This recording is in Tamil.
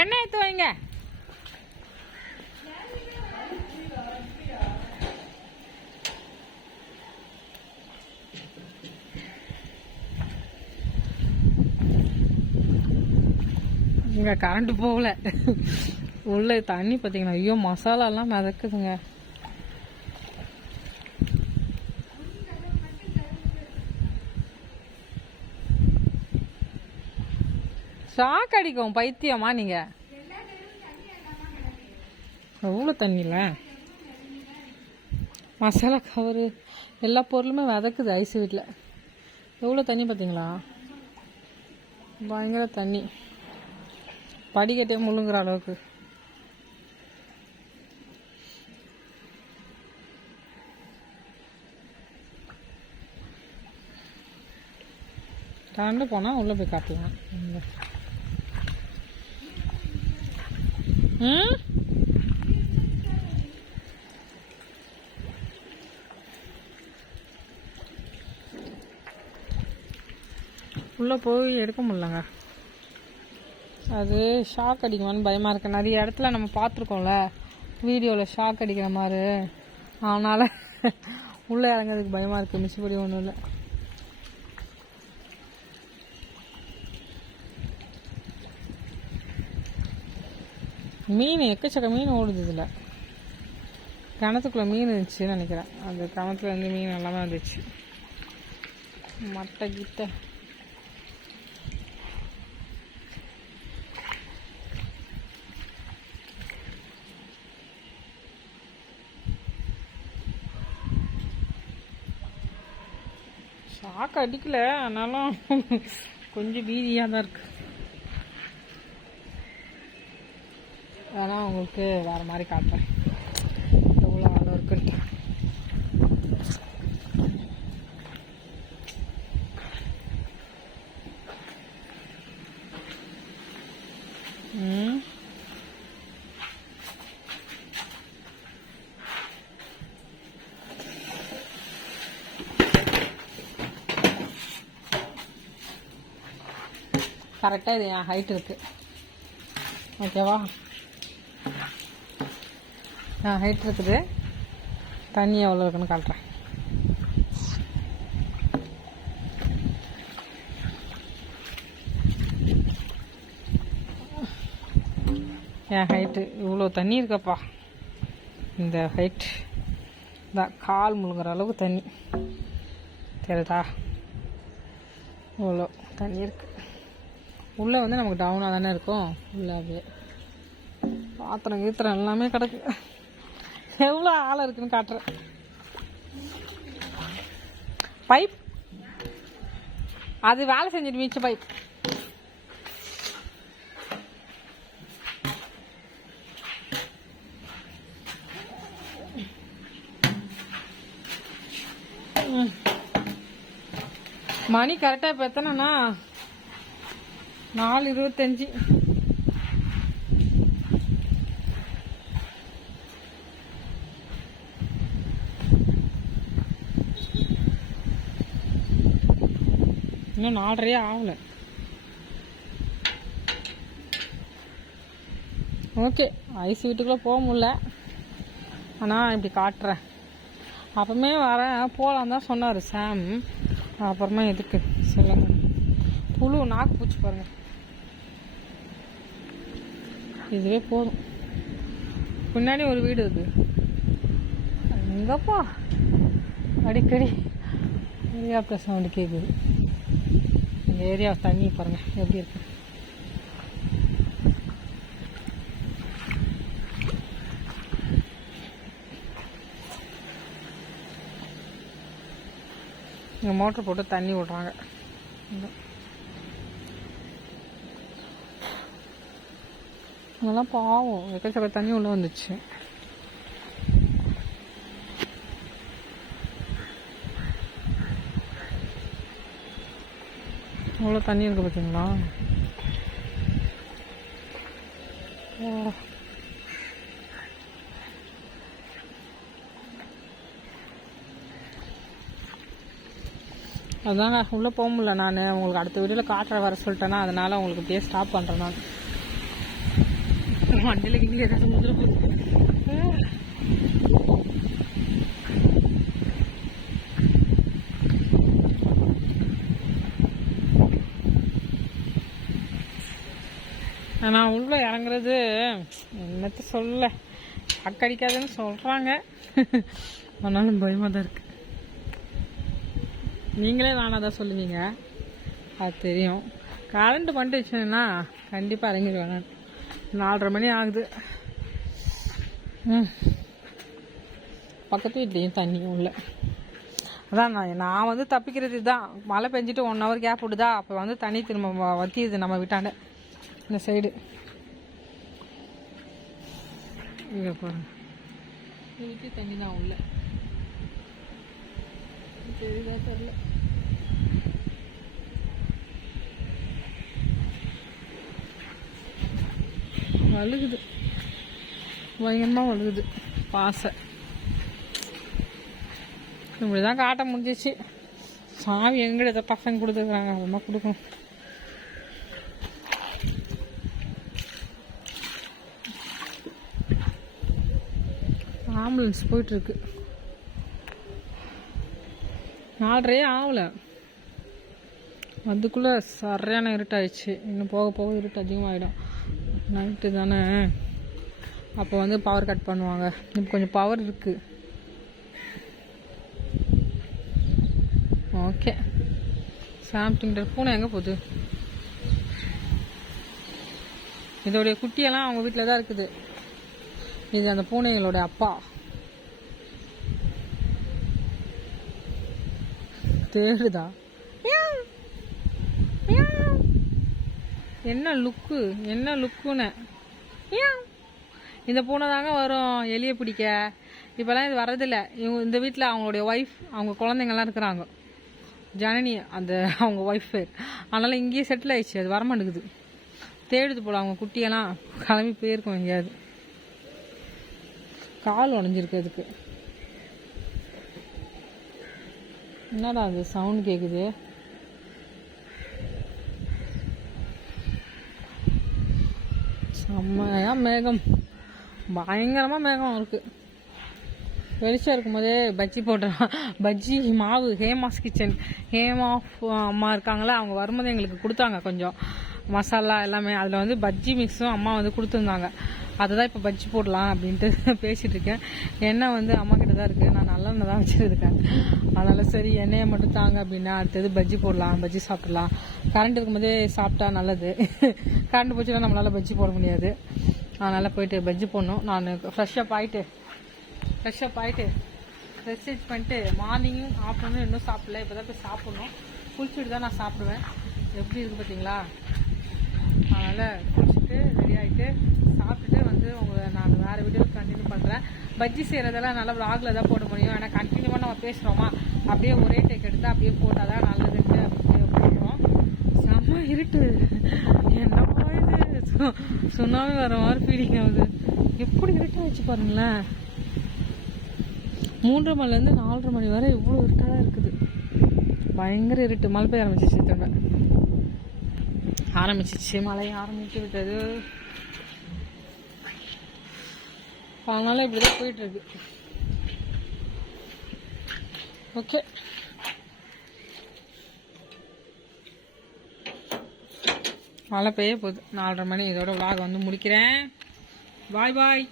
எண்ணெய் துவைங்க. வைங்க இங்க கரண்ட் போகல. உள்ள தண்ணி பார்த்தீங்கன்னா ஐயோ மசாலாலாம் மிதக்குதுங்க. ஷாக் அடிக்கும் பைத்தியமா நீங்க. எவ்வளோ தண்ணியில்? மசாலா கவரு எல்லா பொருளுமே வதக்குது ஐஸ் வீட்டில் எவ்வளோ தண்ணி பார்த்தீங்களா பயங்கர தண்ணி. படிக்கட்டே முழுங்குற அளவுக்கு. கரண்டு போனால் உள்ளே போய் காட்டலாம் இங்க. ம்? உள்ளே போய் எடுக்க முடிலங்க அது ஷாக் அடிக்குமான்னு பயமாக இருக்கு. நிறைய இடத்துல நம்ம பார்த்துருக்கோம்ல. வீடியோவில் ஷாக் அடிக்கிற மாதிரி. அதனால் உள்ளே இறங்குறதுக்கு பயமாக இருக்குது மிச்சப்படி ஒன்றும் இல்லை. மீன் எக்கச்சக்க மீன் ஓடுது இதில் கிணத்துக்குள்ளே மீன் இருந்துச்சுன்னு நினைக்கிறேன். அந்த கிணத்துல இருந்து மீன் எல்லாமே வந்துச்சு மட்டை கிட்ட. ஷாக் அடிக்கல ஆனாலும் கொஞ்சம் பீதியாக தான் இருக்குது வேணா உங்களுக்கு வேற மாதிரி காட்டுறேன். எவ்வளோ அளவு இருக்குன்ட்டு கரெக்டாக இது என் ஹைட் இருக்கு. ஓகேவா ஹைட் இருக்குது தண்ணி எவ்வளோ இருக்குன்னு காட்டுறேன். என் ஹைட்டு இவ்வளோ தண்ணி இருக்கப்பா. இந்த ஹைட் தான் கால் முழுங்குற அளவுக்கு தண்ணி. தெரியுதா? இவ்வளோ தண்ணி இருக்கு. உள்ளே வந்து நமக்கு டவுனாக தானே இருக்கும். உள்ளே அப்படியே பாத்திரம் கீத்திரம் எல்லாமே கிடக்கு. எவ்வளோ ஆழம் இருக்குன்னு காட்டுறேன். பைப். அது வேலை செஞ்சுட்டு மீச்ச பைப். மணி கரெக்டாக இப்போ எத்தனைண்ணா நாலு இருபத்தஞ்சி. இன்னும் நாலரையே ஆகலை. ஓகே ஐஸ் வீட்டுக்குள்ளே போக முடில ஆனால் இப்படி காட்டுறேன். அப்பவுமே வரேன். போகலான் தான் சொன்னார் சாம் அப்புறமா எதுக்கு? சொல்லுங்க. புழு நாக்கு பூச்சி பாருங்க. இதுவே போதும். பின்னாடி ஒரு வீடு இருக்கு. எங்கப்பா அடிக்கடி. ஏரியா ப்ளஸ் சவுண்டு கேட்குது ஏரியா தண்ணி பாருங்க எப்படி இருக்கு? இங்கே மோட்டர் போட்டு தண்ணி விட்றாங்க. அதெல்லாம் பாவம். எக்கச்சக்க தண்ணி உள்ள வந்துச்சு. இவ்வளோ தண்ணி இருக்குது பார்த்தீங்களா ஆ. அதாங்க உள்ளே போக முடியல நான். உங்களுக்கு அடுத்த வீடியோவில் காட்டுற வர சொல்லிட்டேன்னா அதனால் உங்களுக்கு இப்படியே ஸ்டாப் பண்ணுறேன் நான். வண்டியில் கிண்டி நான் உள்ளே இறங்குறது என்னத்த சொல்ல? அக்கடிக்காதுன்னு சொல்கிறாங்க ஆனாலும் பயமாக தான் இருக்கு. நீங்களே நானாக தான் சொல்லுவீங்க. அது தெரியும். கரண்ட்டு பண்ணிட்டு வச்சுன்னா கண்டிப்பாக இறங்கிடுவேன் நான். நாலரை மணி ஆகுது. ம். பக்கத்து வீட்லேயும் தண்ணியும் இல்லை அதான் நான் நான் வந்து தப்பிக்கிறது தான் மழை பெஞ்சிட்டு ஒன் ஹவர் கேப் விடுதா அப்போ வந்து தண்ணி திரும்ப வ- நம்ம வீட்டாண்ட. இந்த சைடு இங்கே பாருங்க. வீட்டு தண்ணி தான் உள்ள. தெரியுதா தெரில வழுகுது. பயங்கரமாக வழுகுது. பாசை. இப்படிதான் காட்ட முடிஞ்சிச்சு. சாவி எங்கிட்ட இதை பசங்க கொடுத்துருக்குறாங்க. அப்புறமா கொடுக்கணும். ஆம்புலன்ஸ் போயிட்டுருக்கு. நாலரையே ஆகலை. அதுக்குள்ள சரியான இருட்டாயிடுச்சு. இன்னும் போக போக இருட்டு அதிகமாகிடும் நைட்டு தானே. அப்போ வந்து பவர் கட் பண்ணுவாங்க. இப்போ கொஞ்சம் பவர் இருக்குது ஓகே சாம்டிங்கிற பூனை எங்கே போகுது? இதோடைய குட்டியெல்லாம் அவங்க வீட்டில் தான் இருக்குது. இது அந்த பூனைகளோட அப்பா. தேடுதா. என்ன லுக்கு? என்ன லுக்குன்னு. இந்த பூனை தாங்க வரும் எலியை பிடிக்க. இப்போல்லாம் இது வர்றதில்ல. இவங்க இந்த வீட்டில் அவங்களுடைய ஒய்ஃப் அவங்க குழந்தைங்கள்லாம் இருக்கிறாங்க. ஜனனி அந்த அவங்க ஒய்ஃபு அதனால் இங்கேயே செட்டில் ஆயிடுச்சு. அது வரமாட்டேங்குது. தேடுது போல அவங்க குட்டியெல்லாம். கிளம்பி போயிருக்கோம் எங்கேயாவது. கால் உடஞ்சிருக்கு அதுக்கு. என்னடா அது சவுண்ட் கேட்குது செம்மையா மேகம். பயங்கரமா மேகம் இருக்கு. வெளிச்சம் இருக்கும்போதே பஜ்ஜி போட்டுறான் பஜ்ஜி மாவு ஹேமாஸ் கிச்சன். ஹேமா அம்மா இருக்காங்களா அவங்க வரும்போது எங்களுக்கு கொடுத்தாங்க கொஞ்சம். மசாலா எல்லாமே. அதில் வந்து பஜ்ஜி மிக்ஸும் அம்மா வந்து கொடுத்துருந்தாங்க. அதை தான் இப்போ பஜ்ஜி போடலாம் அப்படின்ட்டு பேசிகிட்டு இருக்கேன். எண்ணெய் வந்து அம்மா கிட்ட தான் இருக்குது நான் நல்லெண்ணெய் தான் வச்சுருக்கேன். அதனால் சரி எண்ணெயை மட்டும் தாங்க அப்படின்னா அடுத்தது பஜ்ஜி போடலாம் பஜ்ஜி சாப்பிடலாம். கரண்ட் இருக்கும்போதே சாப்பிட்டா நல்லது. கரண்ட் போச்சுன்னா நம்மளால் பஜ்ஜி போட முடியாது. அதனால் போயிட்டு பஜ்ஜி போடணும். நான் ஃப்ரெஷ்ஷப் ஆகிட்டு ஃப்ரெஷ்ஷப் ஆகிட்டு ட்ரெஸ் சேஞ்ச் பண்ணிட்டு மார்னிங்கும் ஆஃப்டர்நூன் இன்னும் சாப்பிடல. இப்போ தான் போய் சாப்பிட்ணும். குளிச்சுட்டு தான் நான் சாப்பிடுவேன். எப்படி இருக்குது பார்த்தீங்களா அதனால் குளிச்சுட்டு ரெடி ஆகிட்டு சாப்பிட்டுட்டு வந்து உங்களை நான் வேறு வீடியோ கண்டினியூ பண்ணுறேன் பஜ்ஜி செய்கிறதெல்லாம் நல்லா விளாகில் தான் போட முடியும். ஏன்னா கண்டினியூவாக நம்ம பேசுகிறோமா அப்படியே ஒரே டேக் எடுத்து அப்படியே போட்டால் தான் நல்லதுன்ட்டு அப்படியே போடுறோம். செம்ம இருட்டு. என்னப்பா இது? சுனாமி வர மாதிரி ஃபீலிங் ஆகுது. எப்படி இருட்டாக வச்சு பாருங்களேன். மூன்றரை மணிலேருந்து நாலரை மணி வரை இவ்வளோ இருட்டாக தான் இருக்குது. பயங்கர இருட்டு. மழை பெய்ய ஆரம்பிச்சிச்சு திரும்ப ஆரம்பிச்சிச்சு. மழை ஆரம்பிச்சு விட்டது அதனால இப்படி தான் போயிட்டு இருக்கு ஓகே. மழை பெய்ய போகுது. நாலரை மணி இதோட விலாக வந்து முடிக்கிறேன். பாய் பாய்.